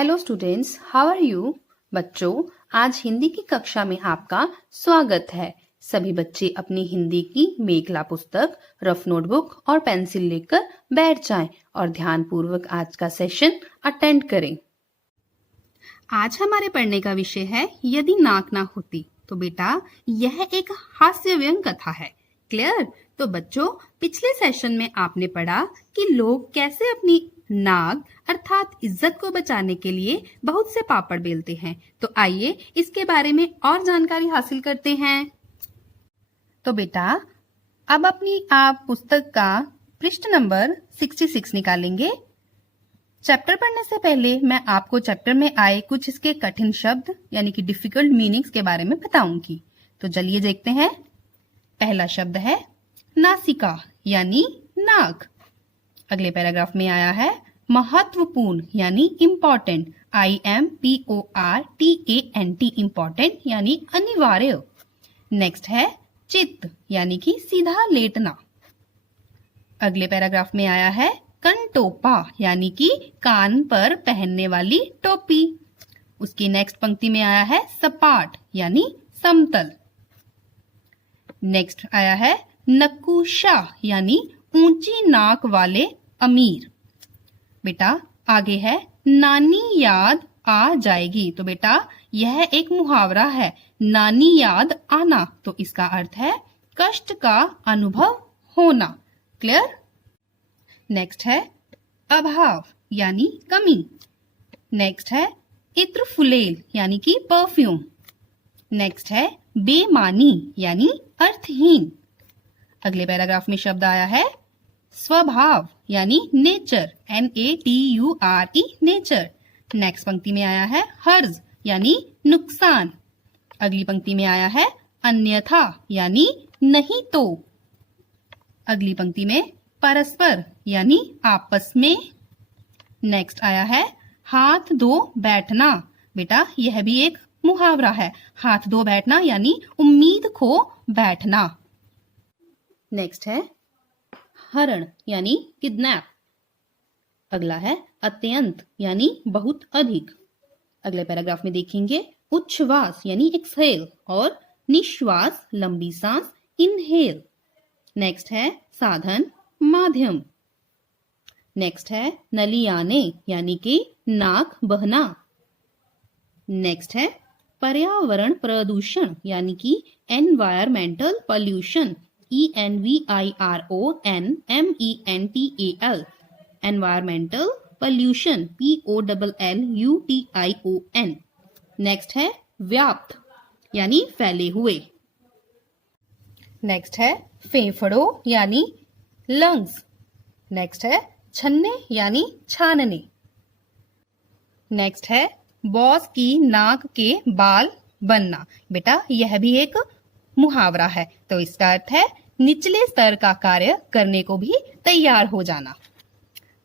Hello students, how are you? बच्चों, आज हिंदी की कक्षा में आपका स्वागत है। सभी बच्चे अपनी हिंदी की मेघला पुस्तक, रफ नोटबुक और पेंसिल लेकर बैठ जाएं और ध्यान पूर्वक आज का सेशन अटेंड करें। आज हमारे पढ़ने का विषय है यदि नाक ना होती। तो बेटा, यह एक हास्य व्यंग कथा है। क्लियर? तो बच्चों, पिछले सेशन में आपने पढ़ा कि लोग कैसे अपनी नाक अर्थात इज्जत को बचाने के लिए बहुत से पापड़ बेलते हैं। तो आइए इसके बारे में और जानकारी हासिल करते हैं। तो बेटा, अब अपनी आप पुस्तक का पृष्ठ नंबर 66 निकालेंगे। चैप्टर पढ़ने से पहले मैं आपको चैप्टर में आए कुछ इसके कठिन शब्द यानी कि डिफिकल्ट मीनिंग्स के बारे में बताऊंगी। तो चलिए देखते हैं। पहला शब्द है नासिका यानी नाक। अगले पैराग्राफ में आया है महत्वपूर्ण यानी इम्पोर्टेंट, IMPORTANT, इम्पोर्टेंट यानी अनिवार्य। नेक्स्ट है चित्त यानी कि सीधा लेटना। अगले पैराग्राफ में आया है कंटोपा यानी कि कान पर पहनने वाली टोपी। उसकी नेक्स्ट पंक्ति में आया है सपाट यानी समतल। नेक्स्ट आया है नकुशा यानी ऊंची नाक वाले अमीर। बेटा, आगे है नानी याद आ जाएगी। तो बेटा, यह एक मुहावरा है, नानी याद आना। तो इसका अर्थ है कष्ट का अनुभव होना। क्लियर? नेक्स्ट है अभाव यानी कमी। नेक्स्ट है इत्र फुलेल यानी कि परफ्यूम। नेक्स्ट है बेमानी यानी अर्थहीन। अगले पैराग्राफ में शब्द आया है स्वभाव यानी नेचर, NATURE, नेचर। नेक्स्ट पंक्ति में आया है हर्ज यानी नुकसान। अगली पंक्ति में आया है अन्यथा यानी नहीं तो। अगली पंक्ति में परस्पर यानी आपस में। नेक्स्ट आया है हाथ धो बैठना। बेटा, यह भी एक मुहावरा है, हाथ धो बैठना यानी उम्मीद खो बैठना। नेक्स्ट है हरण यानी किडनैप। अगला है अत्यंत यानी बहुत अधिक। अगले पैराग्राफ में देखेंगे उच्छ्वास यानी एक्सहेल और निश्वास लंबी सांस इनहेल। नेक्स्ट है साधन माध्यम। नेक्स्ट है नलियाने यानी कि नाक बहना। नेक्स्ट है पर्यावरण प्रदूषण यानी कि environmental pollution, ENVIRONMENTAL, environmental pollution, POLLUTION। Next है व्याप्त यानी फैले हुए। नेक्स्ट है फेफड़ों यानी लंग्स। नेक्स्ट है छन्ने यानी छानने। नेक्स्ट है बॉस की नाक के बाल बनना। बेटा, यह भी एक मुहावरा है। तो इसका अर्थ है निचले स्तर का कार्य करने को भी तैयार हो जाना।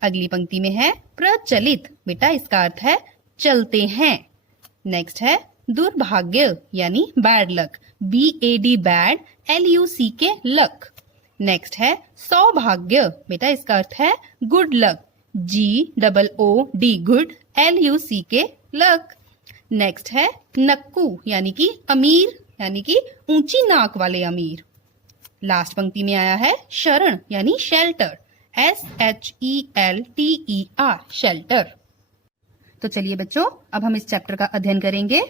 अगली पंक्ति में है प्रचलित। बेटा, इसका अर्थ है चलते हैं। नेक्स्ट है दुर्भाग्य यानी bad luck, BAD bad, LUCK luck. Next है सौभाग्य। बेटा, इसका अर्थ है good luck, GOOD good, LUCK luck. Next है नक्कू यानी कि अमीर यानी कि ऊंची नाक वाले अमीर। लास्ट पंक्ति में आया है शरण यानी शेल्टर, SHELTER, शेल्टर। तो चलिए बच्चों, अब हम इस चैप्टर का अध्ययन करेंगे।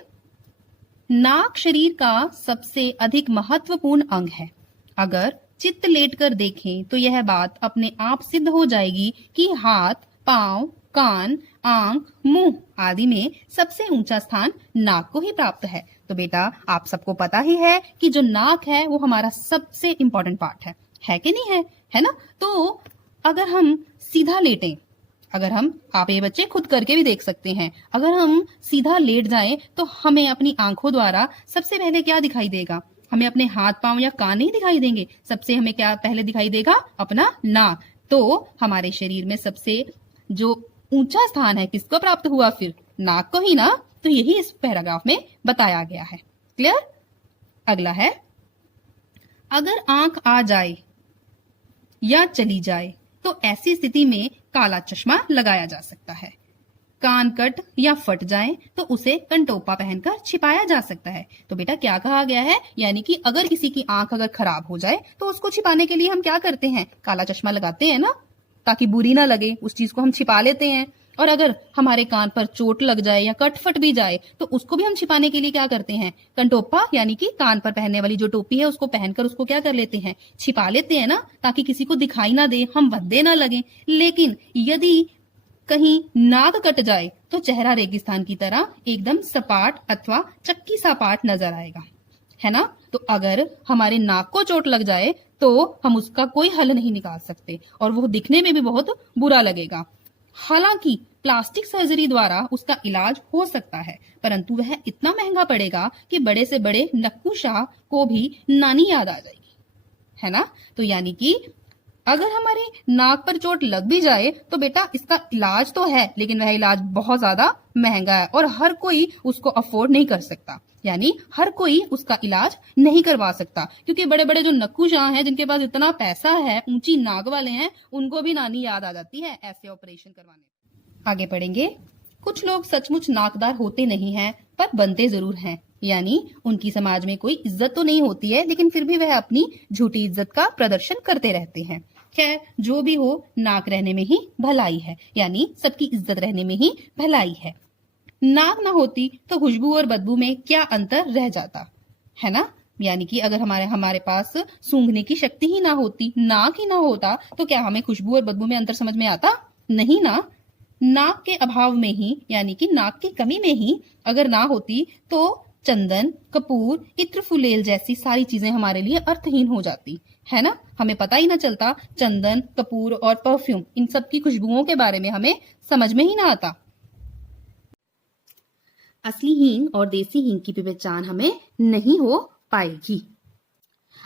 नाक शरीर का सबसे अधिक महत्वपूर्ण अंग है। अगर चित्त लेटकर देखें तो यह बात अपने आप सिद्ध हो जाएगी कि हाथ, पांव, कान, आंख, मुंह आदि में सबसे ऊंचा स्थान नाक को ही प्राप्त है। तो बेटा, आप सबको पता ही है कि जो नाक है वो हमारा सबसे इम्पोर्टेंट पार्ट है कि नहीं है? है ना? तो अगर हम सीधा लेटें, अगर हम, आप ये बच्चे खुद करके भी देख सकते हैं, अगर हम सीधा लेट जाएं तो हमें अपनी आंखों द्वारा सबसे पहले क्या दिखाई देगा? हमें अपने हाथ, पांव या कान नहीं दिखाई देंगे। सबसे हमें क्या पहले दिखाई देगा? अपना नाक। तो हमारे शरीर में सबसे जो ऊंचा स्थान है किसको प्राप्त हुआ? फिर नाक को ही ना। तो यही इस पैराग्राफ में बताया गया है। क्लियर? अगला है अगर आंख आ जाए या चली जाए तो ऐसी स्थिति में काला चश्मा लगाया जा सकता है। कान कट या फट जाए तो उसे कंटोपा पहनकर छिपाया जा सकता है। तो बेटा क्या कहा गया है, यानी कि अगर किसी की आंख अगर खराब हो जाए तो उसको छिपाने के लिए हम क्या करते हैं, काला चश्मा लगाते हैं ना, ताकि बुरी ना लगे, उस चीज को हम छिपा लेते हैं। और अगर हमारे कान पर चोट लग जाए या कट फट भी जाए तो उसको भी हम छिपाने के लिए क्या करते हैं, कंटोपा यानी कि कान पर पहनने वाली जो टोपी है उसको पहनकर उसको क्या कर लेते हैं, छिपा लेते हैं ना, ताकि किसी को दिखाई ना दे, हम भद्दे ना लगे। लेकिन यदि कहीं नाक कट जाए तो चेहरा रेगिस्तान की तरह एकदम सपाट अथवा चक्की सपाट नजर आएगा, है ना। तो अगर हमारे नाक को चोट लग जाए तो हम उसका कोई हल नहीं निकाल सकते और वो दिखने में भी बहुत बुरा लगेगा। हालांकि प्लास्टिक सर्जरी द्वारा उसका इलाज हो सकता है, परंतु वह इतना महंगा पड़ेगा कि बड़े से बड़े नक्कू शाह को भी नानी याद आ जाएगी, है ना। तो यानी कि अगर हमारे नाक पर चोट लग भी जाए तो बेटा इसका इलाज तो है, लेकिन वह इलाज बहुत ज्यादा महंगा है और हर कोई उसको अफोर्ड नहीं कर सकता, यानी हर कोई उसका इलाज नहीं करवा सकता, क्योंकि बड़े बड़े जो नक्कू शाह हैं जिनके पास इतना पैसा है, ऊंची नाक वाले हैं, उनको भी नानी याद आ जाती है ऐसे ऑपरेशन करवाने। आगे पढ़ेंगे। कुछ लोग सचमुच नाकदार होते नहीं हैं पर बनते जरूर हैं, यानी उनकी समाज में कोई इज्जत तो नहीं होती है लेकिन फिर भी वह अपनी झूठी इज्जत का प्रदर्शन करते रहते हैं। खैर जो भी हो, नाक रहने में ही भलाई है, यानी सबकी इज्जत रहने में ही भलाई है। नाक ना होती तो खुशबू और बदबू में क्या अंतर रह जाता, है ना। यानी कि अगर हमारे पास सूंघने की शक्ति ही ना होती, नाक ही ना होता, तो क्या हमें खुशबू और बदबू में अंतर समझ में आता? नहीं ना। नाक के अभाव में ही, यानी कि नाक की कमी में ही अगर ना होती तो चंदन, कपूर, इत्र, फुलेल जैसी सारी चीजें हमारे लिए अर्थहीन हो जाती, है ना। हमें पता ही ना चलता, चंदन, कपूर और परफ्यूम, इन सब की खुशबुओं के बारे में हमें समझ में ही ना आता। असली हींग और देसी हींग की भी पहचान हमें नहीं हो पाएगी।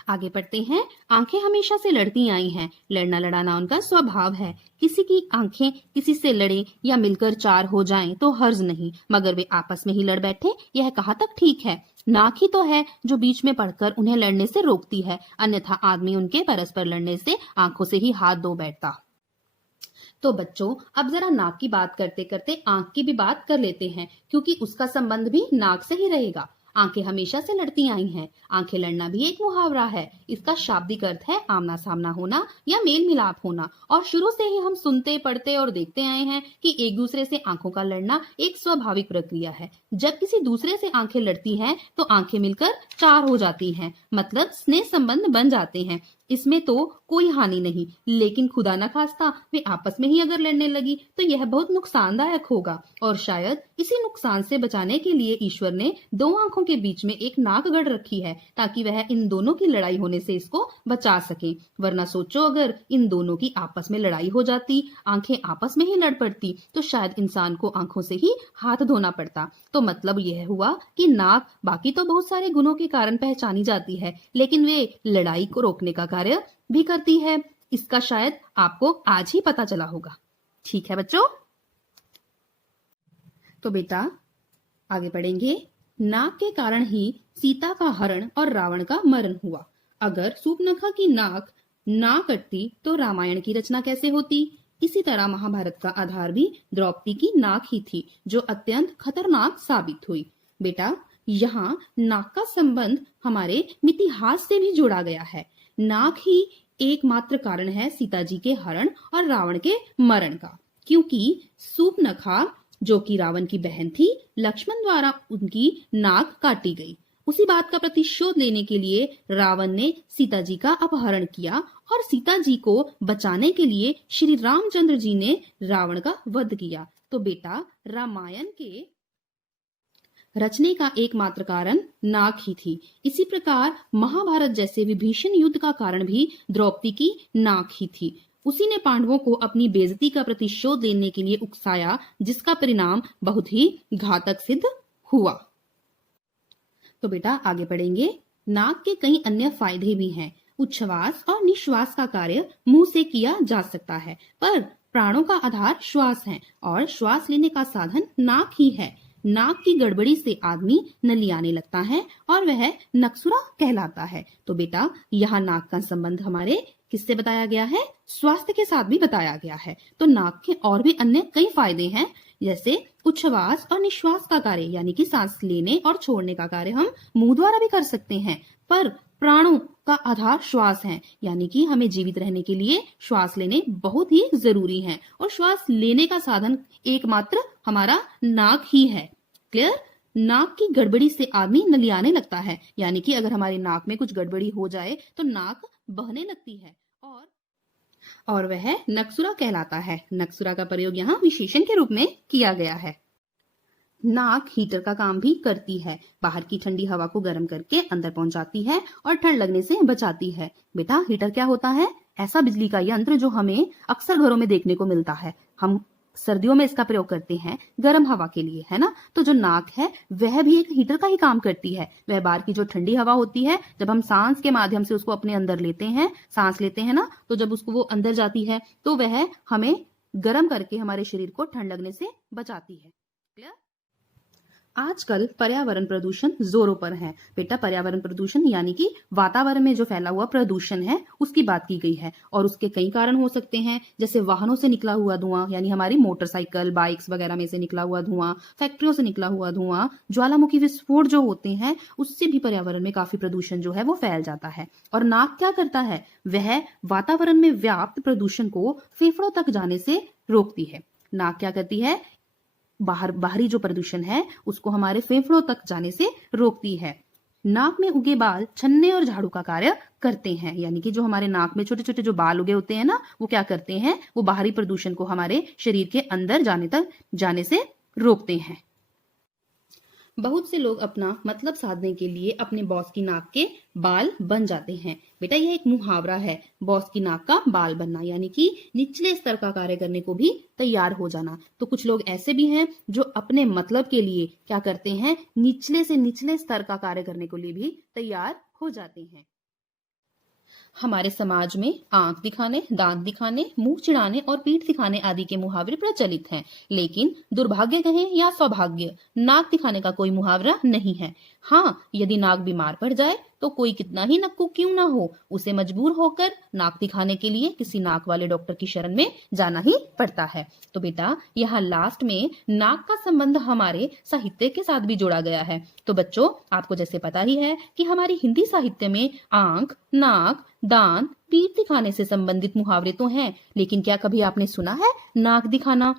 आगे पढ़ते हैं। आंखें हमेशा से लड़ती आई हैं, लड़ना लड़ाना उनका स्वभाव है। किसी की आंखें किसी से लड़े या मिलकर चार हो जाएं तो हर्ज नहीं, मगर वे आपस में ही लड़ बैठे, यह कहाँ तक ठीक है। नाक ही तो है जो बीच में पड़कर उन्हें लड़ने से रोकती है, अन्यथा आदमी उनके परस्पर लड़ने से आंखों से ही हाथ धो बैठता। तो बच्चों अब जरा नाक की बात करते करते आंख की भी बात कर लेते हैं, क्योंकि उसका संबंध भी नाक से ही रहेगा। आंखें हमेशा से लड़ती आई हैं। आंखें लड़ना भी एक मुहावरा है। इसका शाब्दिक अर्थ है आमना सामना होना या मेल मिलाप होना, और शुरू से ही हम सुनते, पढ़ते और देखते आए हैं कि एक दूसरे से आंखों का लड़ना एक स्वाभाविक प्रक्रिया है। जब किसी दूसरे से आंखें लड़ती हैं तो आंखें मिलकर चार हो जाती हैं, मतलब स्नेह संबंध बन जाते हैं। इसमें तो कोई हानि नहीं, लेकिन खुदा न खास्ता वे आपस में ही अगर लड़ने लगी तो यह बहुत नुकसानदायक होगा, और शायद इसी नुकसान से बचाने के लिए ईश्वर ने दो आंखों के बीच में एक नाक गढ़ रखी है, ताकि वह इन दोनों की लड़ाई होने से इसको बचा सके। वरना सोचो अगर इन दोनों की आपस में लड़ाई हो जाती, आंखें आपस में ही लड़ पड़ती, तो शायद इंसान को आंखों से ही हाथ धोना पड़ता। तो मतलब यह हुआ कि नाक बाकी तो बहुत सारे गुणों के कारण पहचानी जाती है, लेकिन वे लड़ाई को रोकने का कार्य भी करती है। इसका शायद आपको आज ही पता चला होगा। ठीक है बच्चों, तो बेटा आगे बढ़ेंगे। नाक के कारण ही सीता का हरण और रावण का मरण हुआ। अगर सूर्पनखा की नाक ना कटती तो रामायण की रचना कैसे होती? इसी तरह महाभारत का आधार भी द्रौपदी की नाक ही थी, जो अत्यंत खतरनाक साबित हुई। बेटा यहाँ नाक का संबंध हमारे मितिहास से भी जोड़ा गया है। नाक ही एकमात्र कारण है सीता जी के हरण और रावण के मरण का, क्योंकि सूर्पनखा जो कि रावण की बहन थी, लक्ष्मण द्वारा उनकी नाक काटी गई। उसी बात का प्रतिशोध लेने के लिए रावण ने सीता जी का अपहरण किया और सीता जी को बचाने के लिए श्री रामचंद्र जी ने रावण का वध किया। तो बेटा रामायण के रचने का एकमात्र कारण नाक ही थी। इसी प्रकार महाभारत जैसे विभीषण युद्ध का कारण भी द्रौपदी की नाक ही थी। उसी ने पांडवों को अपनी बेइज्जती का प्रतिशोध लेने के लिए उकसाया, जिसका परिणाम बहुत ही घातक सिद्ध हुआ। तो बेटा आगे बढ़ेंगे। नाक के कई अन्य फायदे भी हैं। उच्छ्वास और निश्वास का कार्य मुंह से किया जा सकता है, पर प्राणों का आधार श्वास है और श्वास लेने का साधन नाक ही है। नाक की गड़बड़ी से आदमी नलियाने लगता है और वह नक्सुरा कहलाता है। तो बेटा यहाँ नाक का संबंध हमारे किससे बताया गया है? स्वास्थ्य के साथ भी बताया गया है। तो नाक के और भी अन्य कई फायदे हैं, जैसे उच्छ्वास और निश्वास का कार्य, यानी कि सांस लेने और छोड़ने का कार्य हम मुंह द्वारा भी कर सकते हैं। पर प्राणों का आधार श्वास है, यानी कि हमें जीवित रहने के लिए श्वास लेने बहुत ही जरूरी है, और श्वास लेने का साधन एकमात्र हमारा नाक ही है। क्लियर? नाक की गड़बड़ी से आदमी नलियाने लगता है, यानी कि अगर हमारी नाक में कुछ गड़बड़ी हो जाए तो नाक बहने लगती है और वह नक्सुरा कहलाता है। नक्सुरा का प्रयोग यहाँ विशेषण के रूप में किया गया है। नाक हीटर का काम भी करती है, बाहर की ठंडी हवा को गर्म करके अंदर पहुंचाती है और ठंड लगने से बचाती है। बेटा, हीटर क्या होता है? ऐसा बिजली का यंत्र जो हमें अक्सर घरों में देखने को मिलता है। हम सर्दियों में इसका प्रयोग करते हैं गर्म हवा के लिए, है ना? तो जो नाक है वह भी एक हीटर का ही काम करती है। वह बाहर की जो ठंडी हवा होती है, जब हम सांस के माध्यम से उसको अपने अंदर लेते हैं, सांस लेते हैं ना, तो जब उसको वो अंदर जाती है तो वह हमें गर्म करके हमारे शरीर को ठंड लगने से बचाती है। क्लियर? आजकल पर्यावरण प्रदूषण जोरों पर है। बेटा, पर्यावरण प्रदूषण यानी कि वातावरण में जो फैला हुआ प्रदूषण है उसकी बात की गई है, और उसके कई कारण हो सकते हैं, जैसे वाहनों से निकला हुआ धुआं, यानी हमारी मोटरसाइकिल, बाइक्स वगैरह में से निकला हुआ धुआं, फैक्ट्रियों से निकला हुआ धुआं, ज्वालामुखी विस्फोट जो होते हैं, उससे भी पर्यावरण में काफी प्रदूषण जो है वो फैल जाता है। और नाक क्या करता है? वह वातावरण में व्याप्त प्रदूषण को फेफड़ों तक जाने से रोकती है। नाक क्या करती है? बाहरी जो प्रदूषण है उसको हमारे फेफड़ों तक जाने से रोकती है। नाक में उगे बाल छन्ने और झाड़ू का कार्य करते हैं, यानी कि जो हमारे नाक में छोटे छोटे जो बाल उगे होते हैं ना, वो क्या करते हैं? वो बाहरी प्रदूषण को हमारे शरीर के अंदर जाने से रोकते हैं। बहुत से लोग अपना मतलब साधने के लिए अपने बॉस की नाक के बाल बन जाते हैं। बेटा, यह एक मुहावरा है, बॉस की नाक का बाल बनना, यानी कि निचले स्तर का कार्य करने को भी तैयार हो जाना। तो कुछ लोग ऐसे भी हैं जो अपने मतलब के लिए क्या करते हैं? निचले से निचले स्तर का कार्य करने के लिए भी तैयार हो जाते हैं। हमारे समाज में आंख दिखाने, दांत दिखाने, मुंह चिढ़ाने और पीठ दिखाने आदि के मुहावरे प्रचलित हैं, लेकिन दुर्भाग्य कहें या सौभाग्य, नाक दिखाने का कोई मुहावरा नहीं है। हाँ, यदि नाक बीमार पड़ जाए तो कोई कितना ही नक्कू क्यों ना हो, उसे मजबूर होकर नाक दिखाने के लिए किसी नाक वाले डॉक्टर की शरण में जाना ही पड़ता है। तो बेटा, यहाँ लास्ट में नाक का संबंध हमारे साहित्य के साथ भी जोड़ा गया है। तो बच्चों, आपको जैसे पता ही है कि हमारी हिंदी साहित्य में आंख, नाक, दांत, पीठ दिखाने से संबंधित मुहावरे तो हैं, लेकिन क्या कभी आपने सुना है नाक दिखाना?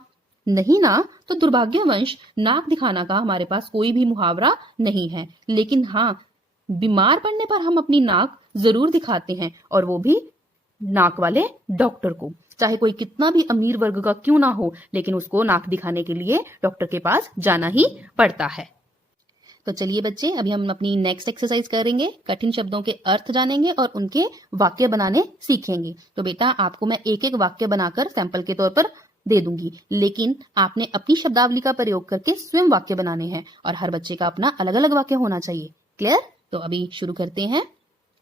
नहीं ना? तो दुर्भाग्यवश नाक दिखाना का हमारे पास कोई भी मुहावरा नहीं है। लेकिन हाँ, बीमार पड़ने पर हम अपनी नाक जरूर दिखाते हैं, और वो भी नाक वाले डॉक्टर को। चाहे कोई कितना भी अमीर वर्ग का क्यों ना हो, लेकिन उसको नाक दिखाने के लिए डॉक्टर के पास जाना ही पड़ता है। तो चलिए बच्चे, अभी हम अपनी नेक्स्ट एक्सरसाइज करेंगे, कठिन शब्दों के अर्थ जानेंगे और उनके वाक्य बनाने सीखेंगे। तो बेटा, आपको मैं एक एक वाक्य बनाकर सैंपल के तौर पर दे दूंगी, लेकिन आपने अपनी शब्दावली का प्रयोग करके स्वयं वाक्य बनाने हैं, और हर बच्चे का अपना अलग अलग वाक्य होना चाहिए। क्लियर? तो अभी शुरू करते हैं।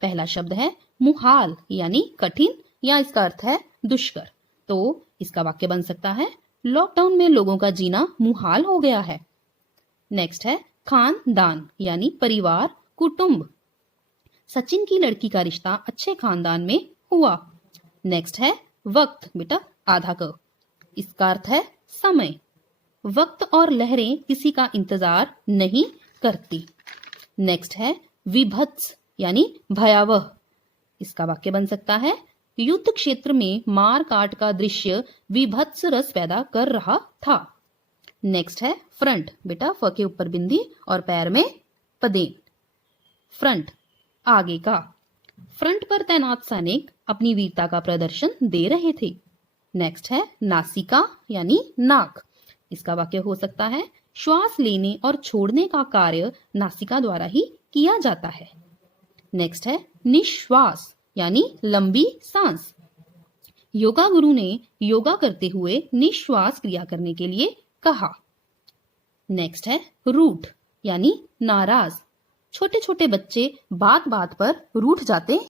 पहला शब्द है मुहाल, यानी कठिन, या इसका अर्थ है दुष्कर। तो इसका वाक्य बन सकता है, लॉकडाउन में लोगों का जीना मुहाल हो गया है। नेक्स्ट है खानदान, यानी परिवार, कुटुंब। सचिन की लड़की का रिश्ता अच्छे खानदान में हुआ। नेक्स्ट है वक्त, बेटा आधा क, इसका अर्थ है समय। वक्त और लहरें किसी का इंतजार नहीं करती। नेक्स्ट है विभत्स, यानी भयावह। इसका वाक्य बन सकता है, युद्ध क्षेत्र में मार काट का दृश्य विभत्स रस पैदा कर रहा था। नेक्स्ट है फ्रंट, बेटा फ के ऊपर बिंदी और पैर में पदेन। फ्रंट, आगे का। फ्रंट पर तैनात सैनिक अपनी वीरता का प्रदर्शन दे रहे थे। नेक्स्ट है नासिका, यानी नाक। इसका वाक्य हो सकता है, श्वास लेने और छोड़ने का कार्य नासिका द्वारा ही किया जाता है। नेक्स्ट है निश्वास, यानी लंबी सांस। योगा गुरु ने योगा करते हुए निश्वास क्रिया करने के लिए कहा। नेक्स्ट है रूठ, यानी नाराज। छोटे छोटे बच्चे बात बात पर रूठ जाते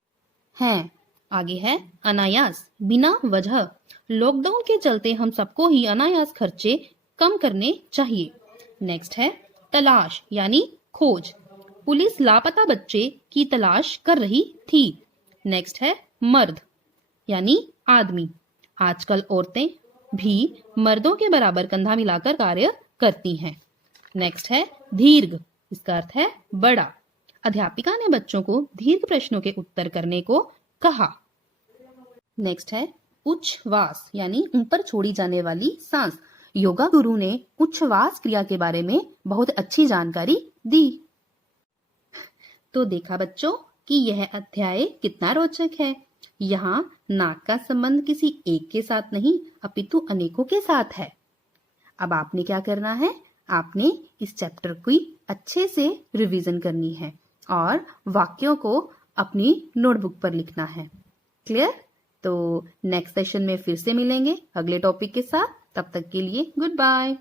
हैं। आगे है अनायास, बिना वजह। लॉकडाउन के चलते हम सबको ही अनायास खर्चे कम करने चाहिए। नेक्स्ट है तलाश, यानी खोज। पुलिस लापता बच्चे की तलाश कर रही थी। नेक्स्ट है मर्द, यानी आदमी। आजकल औरतें भी मर्दों के बराबर कंधा मिलाकर कार्य करती हैं। नेक्स्ट है दीर्घ, इसका अर्थ है बड़ा। अध्यापिका ने बच्चों को दीर्घ प्रश्नों के उत्तर करने को कहा। नेक्स्ट है उच्छ्वास यानी ऊपर छोड़ी जाने वाली सांस। योगा गुरु ने उच्छ्वास क्रिया के बारे में बहुत अच्छी जानकारी दी। तो देखा बच्चों कि यह अध्याय कितना रोचक है। यहाँ नाक का संबंध किसी एक के साथ नहीं अपितु अनेकों के साथ है। अब आपने क्या करना है, आपने इस चैप्टर की अच्छे से रिवीजन करनी है और वाक्यों को अपनी नोटबुक पर लिखना है। क्लियर? तो नेक्स्ट सेशन में फिर से मिलेंगे अगले टॉपिक के साथ। तब तक के लिए गुड बाय।